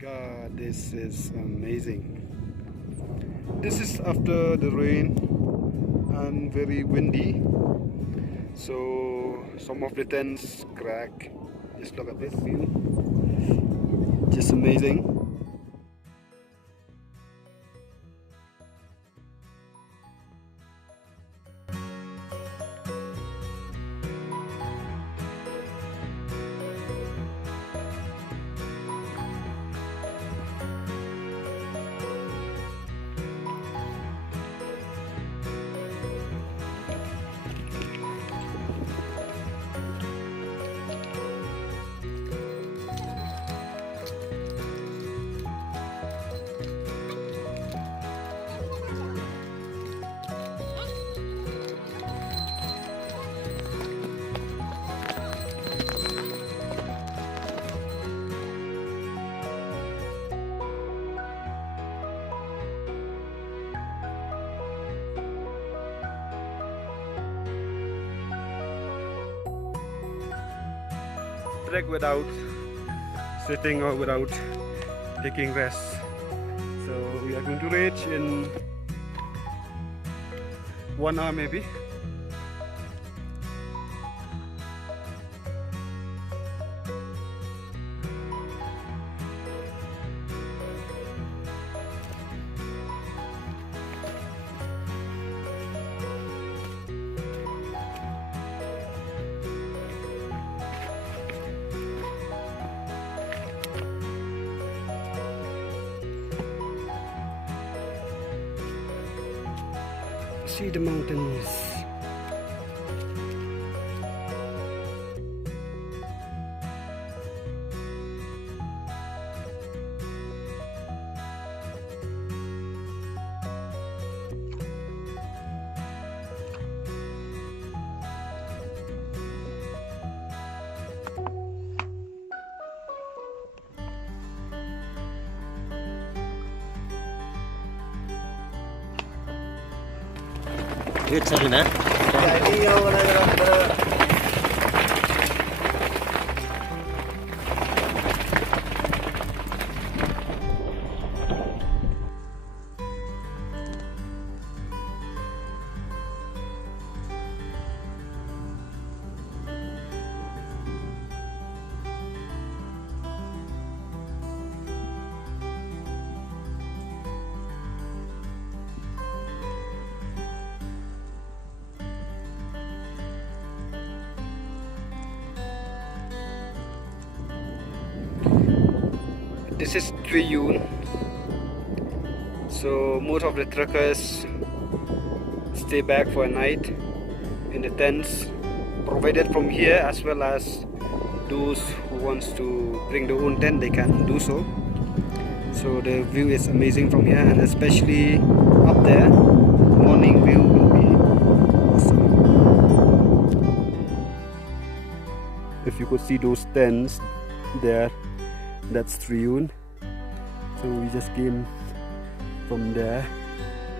God, this is amazing. This is after the rain and very windy, so some of the tents crack. Just look at this view, just amazing. Trek without sitting or without taking rest. So we are going to reach in 1 hour maybe. See the mountains. Good setting there. This is Triyun. So most of the truckers stay back for a night in the tents provided from here, as well as those who wants to bring their own tent, they can do so. So the view is amazing from here, and especially up there, morning view will be awesome. If you could see those tents there, that's Triyun. So we just came from there.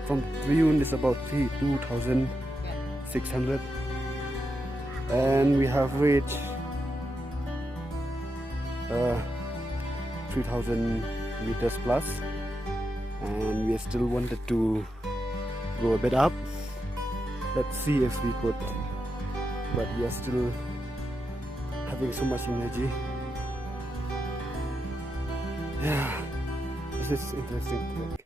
From Triyun is about 2,600, and we have reached 3,000 meters plus, and we still wanted to go a bit up. Let's see if we could, but we are still having so much energy. Yeah, this is interesting.